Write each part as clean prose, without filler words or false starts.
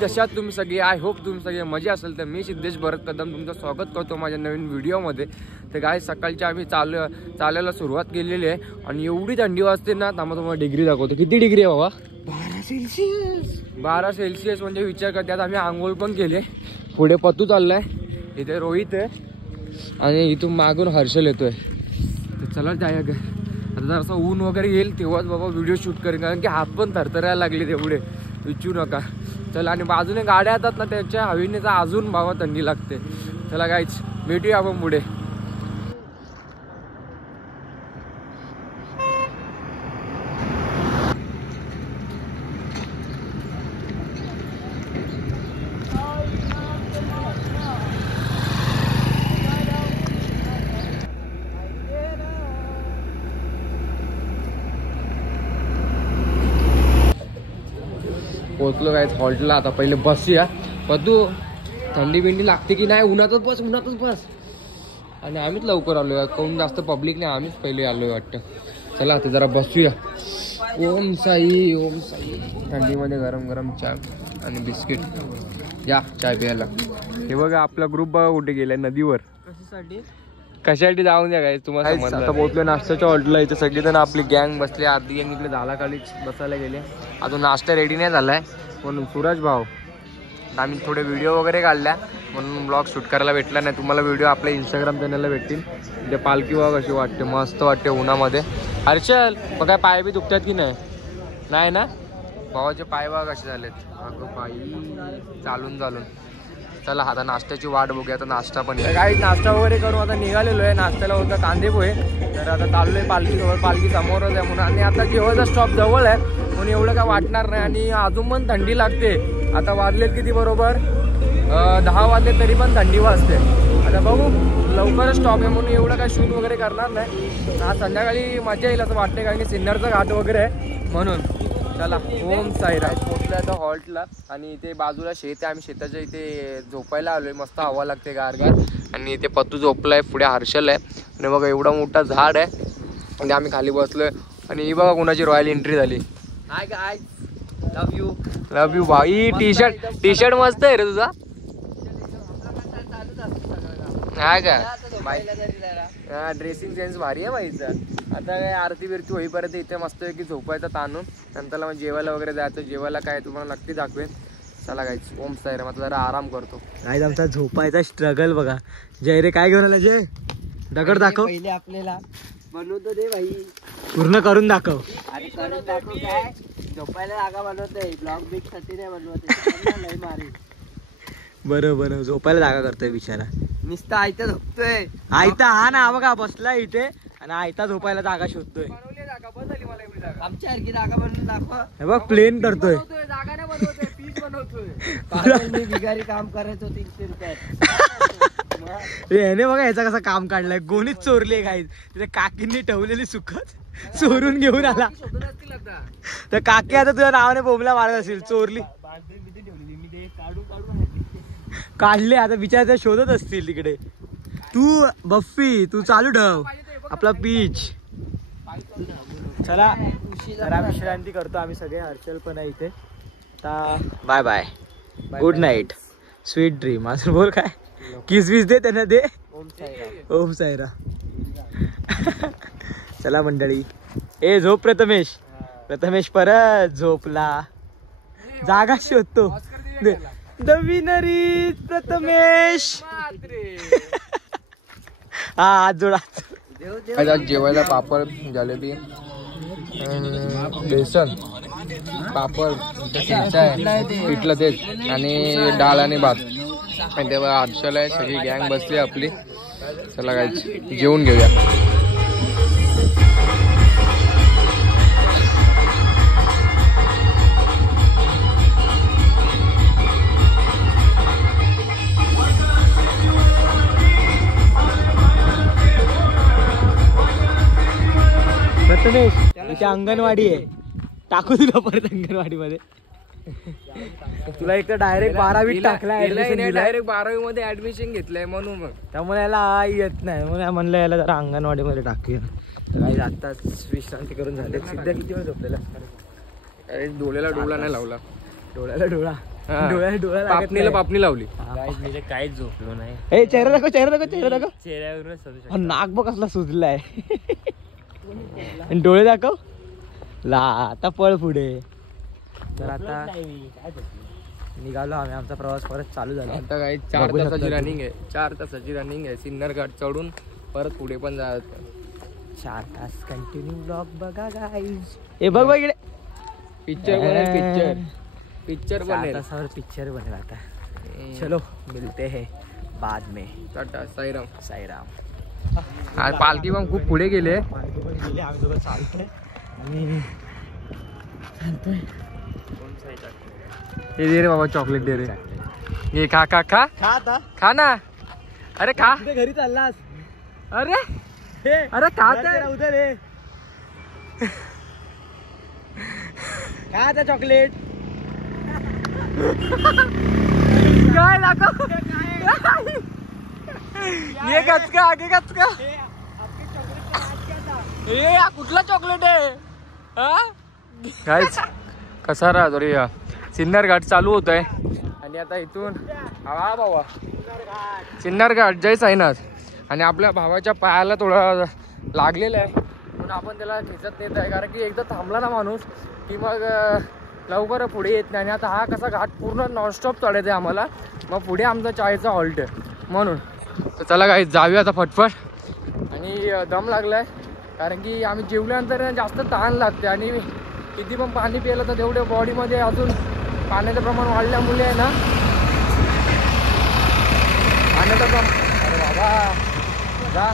कशात तुम्ही सगळे, आय होप तुम्ही सगळे मजा असेल. तर मी सिद्धेश भरत कदम तुमचं स्वागत करतो माझ्या नवीन व्हिडिओमध्ये. तर काय सकाळची आम्ही चालायला सुरुवात केलेली आहे आणि एवढी थंडी वाजते ना. त्यामुळे तुम्हाला डिग्री दाखवतो. किती डिग्री आहे बाबा? 12 सेल्सिअस म्हणजे विचार करतात. आम्ही आंघोळ पण केले. पुढे पत्तू चाललाय, इथे रोहित आहे आणि इथून मागून हर्षल येतोय. तर चला जाऊया. आता जरासं ऊन वगैरे येईल तेव्हाच बाबा व्हिडिओ शूट करेन, कारण की हात पण थरथरायला लागले तेवढे विचारू नका. चला, आणि बाजूने गाड्या येतात ना त्याच्या हवेने तर अजून बाबा थंडी लागते. चला गाईच, भेटूया आपण पुढे. पोचलो काय हॉल्टला. आता पहिले बसूया. पदू थंडी बिंडी लागते की नाही? उन्हातच बस. आणि आम्हीच लवकर आलोय, कोण जास्त पब्लिक नाही, आम्हीच पहिले आलोय वाटतं. चला आता जरा बसूया. ओम साई ओम साई. थंडीमध्ये गरम गरम चहा आणि बिस्किट. या चाय प्यायला. हे बघा आपला ग्रुप बघा कुठे गेलाय, नदीवर. कशासाठी जाऊन द्या काय तुम्हाला. आता पोहोचलो नाश्त्याच्या हॉल्टला. इथे सगळेजण आपली गँग बसले. अर्धी गँग इकडे झाला खालीच बसायला गेले. अजून नाश्ता रेडी नाही झालाय म्हणून सूरज भाऊ आम्ही थोडे व्हिडिओ वगैरे काढल्या म्हणून ब्लॉग शूट करायला भेटला नाही. तुम्हाला व्हिडिओ आपल्या इंस्टाग्राम चॅनलला भेटतील. ते पालखी बघा कशी वाटते, मस्त वाटते उन्हामध्ये. हर्षल मग काय पाय बी दुखतात की नाही ना? भावाचे पाय बघा कसे झालेत. अगं पायी चालून. चला आता नाश्त्याची वाट बघूया. आता नाश्ता पण काही नाश्ता वगैरे करू. आता निघालेलो आहे. नाश्त्याला होता कांदे पोहे. तर आता चाललोय पालखीजवळ. पालखी समोरच आहे म्हणून. आणि आता जेव्हाचा स्टॉप जवळ आहे म्हणून एवढं काय वाटणार नाही. आणि अजून पण थंडी लागते. आता वाजलेत किती बरोबर 10 वाजले तरी पण थंडी वाजते. आता बघू, लवकरच स्टॉप आहे म्हणून एवढं काय शूट वगैरे करणार नाही. आज संध्याकाळी मजा येईल असं वाटते, कारण की सिन्नरचा घाट वगैरे आहे म्हणून. चला ओम साईराम. पोहोचलो आता हॉल्टला आणि इथे बाजूला शेत आहे. आम्ही शेताच्या इथे झोपायला आलोय. मस्त हवा लागते गारगार. आणि इथे पत्तू झोपलाय, पुढे हर्षल आहे. आणि बघा एवढा मोठा झाड आहे आणि आम्ही खाली बसलोय. आणि ही बघा कोणाची रॉयल एंट्री झाली. हाय गाय, लव यू भाई. टी शर्ट मस्त आहे रे तुझा. हा का हा, ड्रेसिंग सेन्स भारी आहे बाईचा. आता काय आरती बिरती होईपर्यंत इथे मस्त की झोपायचं ताणून. नंतरला मग जेवायला वगैरे जायचं. जेवायला काय तुम्हाला नक्की दाखवेन. चला गाईच ओम साईराम. आता जरा आराम करतो. गाईज आमचा झोपायचा स्ट्रगल बघा. जय रे काय घेऊन आला जय? दगड दाखव. पहिले आपल्याला बनवतो दे भाई, पूर्ण करून दाखव. अरे करून दाखव. काय झोपायला जागा बनवतोय, ब्लॉग बिग साठी नाही बनवत. मारी बरं झोपायला जागा करतोय बिचारा. नुसता आयता झोपतोय. आयता हा ना बघा बसला इथे आणि आयता झोपायला जागा शोधतोय. आमच्या सारखी जागा बनवून दाखव. हे बघ प्लेन करतोय. जागा नाही बनवतोय, पीच बनवतोय. मी बिगारी काम करायचो 300 रुपयात. याने बघा याचा कसा काम काढलाय. गोणीच चोरली गाईज. तिथे काकींनी ठेवलेली सुकत चोरून घेऊन आला. तर काकी आता तुझ्या नावाने बोंबला मारत असेल. चोरली काढले आता बिचारा शोधत असतील तिकडे. तू बफ्फी तू चालू ठेव आपला पीच. चला जरा विश्रांती करतो आम्ही सगळे. हर्षल पण आहे इथे. आता bye bye, good night, sweet dream. असं बोल काय, किस विस दे त्यांना दे. ओम साईरा. चला मंडळी. ए झोप प्रथमेश. प्रथमेश परत झोपला. जागा शोधतो. दविनरी प्रथमेश. हा हात जोडा. आज जेवायला पापड, जलेबी, बेसन, पापड, पिठलं तेच आणि डाळ आणि भात. आणि तेव्हा हर्षल आहे, सगळी गँग बसली आपली. चला काय जेवून घेऊया. प्रथमेश इथे अंगणवाडी आहे. टाकू तुला परत अंगणवाडी मध्ये. तुला एक तर डायरेक्ट 12वी टाकलाय. डायरेक्ट 12वी मध्ये ऍडमिशन घेतलंय म्हणून मग त्यामुळे याला येत नाही म्हणून म्हणलं याला जरा अंगणवाडी मध्ये टाकूया. काही आताच विश्रांती करून झाले. सिद्धा किती वेळ झोपलेला? अरे डोळ्याला डोळा नाही लावला. डोळ्याला डोळा हा. डोळ्याला डोळा पापणीला पापणी लावली. मी काहीच झोपलो नाही. ए चेहरा दाखव चेहरा दाखव चेहरा दाखव. चेहऱ्यावरूनच नाक बघ कसला सुजलाय. आणि डोळे दाखव. ला आता पळ पुढे. तर आता निघालो आम्ही. आमचा प्रवास परत चालू झाला. आता काही 4 बघू शकता तासाची तुम्ही. रनिंग आहे. 4 तासाची रनिंग आहे. सिन्नर घाट चढून परत पुढे पण जायचं. 4 तास कंटिन्यू ब्लॉग बघा गाईज. ए बघ बघ इकडे. पिक्चर बनेल. पिक्चर 4 बनेल. तासावर पिक्चर बनेल आता. चलो मिलते हैं बाद में. टाटा साईराम. साईराम. आज पालखी पण खूप पुढे गेले. आम्ही दोघं चालतोय आणि चालतोय. हे दे रे बाबा चॉकलेट दे रे. ये खा खा खा खा आता. खा ना. अरे खा. कुठे घरी चाललास. अरे अरे खा तर. उधर रे. खा आता चॉकलेट. काय दाखव. ये गचका आगे गचका. ए कुठला चॉकलेट आहे. काहीच कसा राहतो रे. सिन्नर घाट चालू होत आहे आणि आता इथून हा बाबा सिन्नर घाट जय साईनाथ. आणि आपल्या भावाच्या पायाला थोडा लागलेला आहे म्हणून आपण त्याला खेचत नेत आहे. कारण की एकदा थांबला ना माणूस की मग लवकर पुढे येत नाही. आणि आता हा कसा घाट पूर्ण नॉनस्टॉप चढायचा आहे आम्हाला. मग पुढे आमचा चायचा हॉल्ट आहे म्हणून. तर चला काही जाऊया आता फटफट. आणि दम लागला आहे कारण की आम्ही जेवल्यानंतर जास्त तहान लागते. आणि किती पण पाणी पिलं तर तेवढे बॉडीमध्ये अजून पाण्याचं प्रमाण वाढल्यामुळे आहे ना पाण्याचं अरे बाबा जा.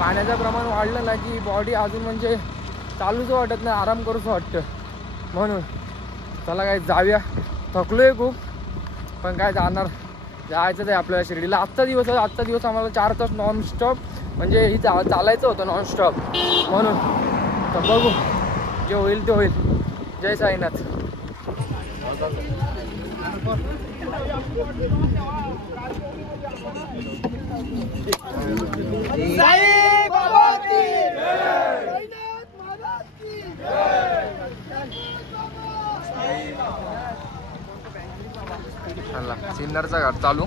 पाण्याचं प्रमाण वाढलं ना की बॉडी अजून म्हणजे चालूच वाटत नाही. आराम करूच वाटतं म्हणून. चला काय जाऊया. थकलो आहे खूप पण काय जाणार. जायचं आहे आपल्याला शिर्डीला. आजचा दिवस आहे. आजचा दिवस आम्हाला 4 तास नॉनस्टॉप म्हणजे ही चालायचं होतं नॉनस्टॉप म्हणून. तर बघू जे होईल ते होईल. जय साईनाथ. सिन्नरचा घाट चालू.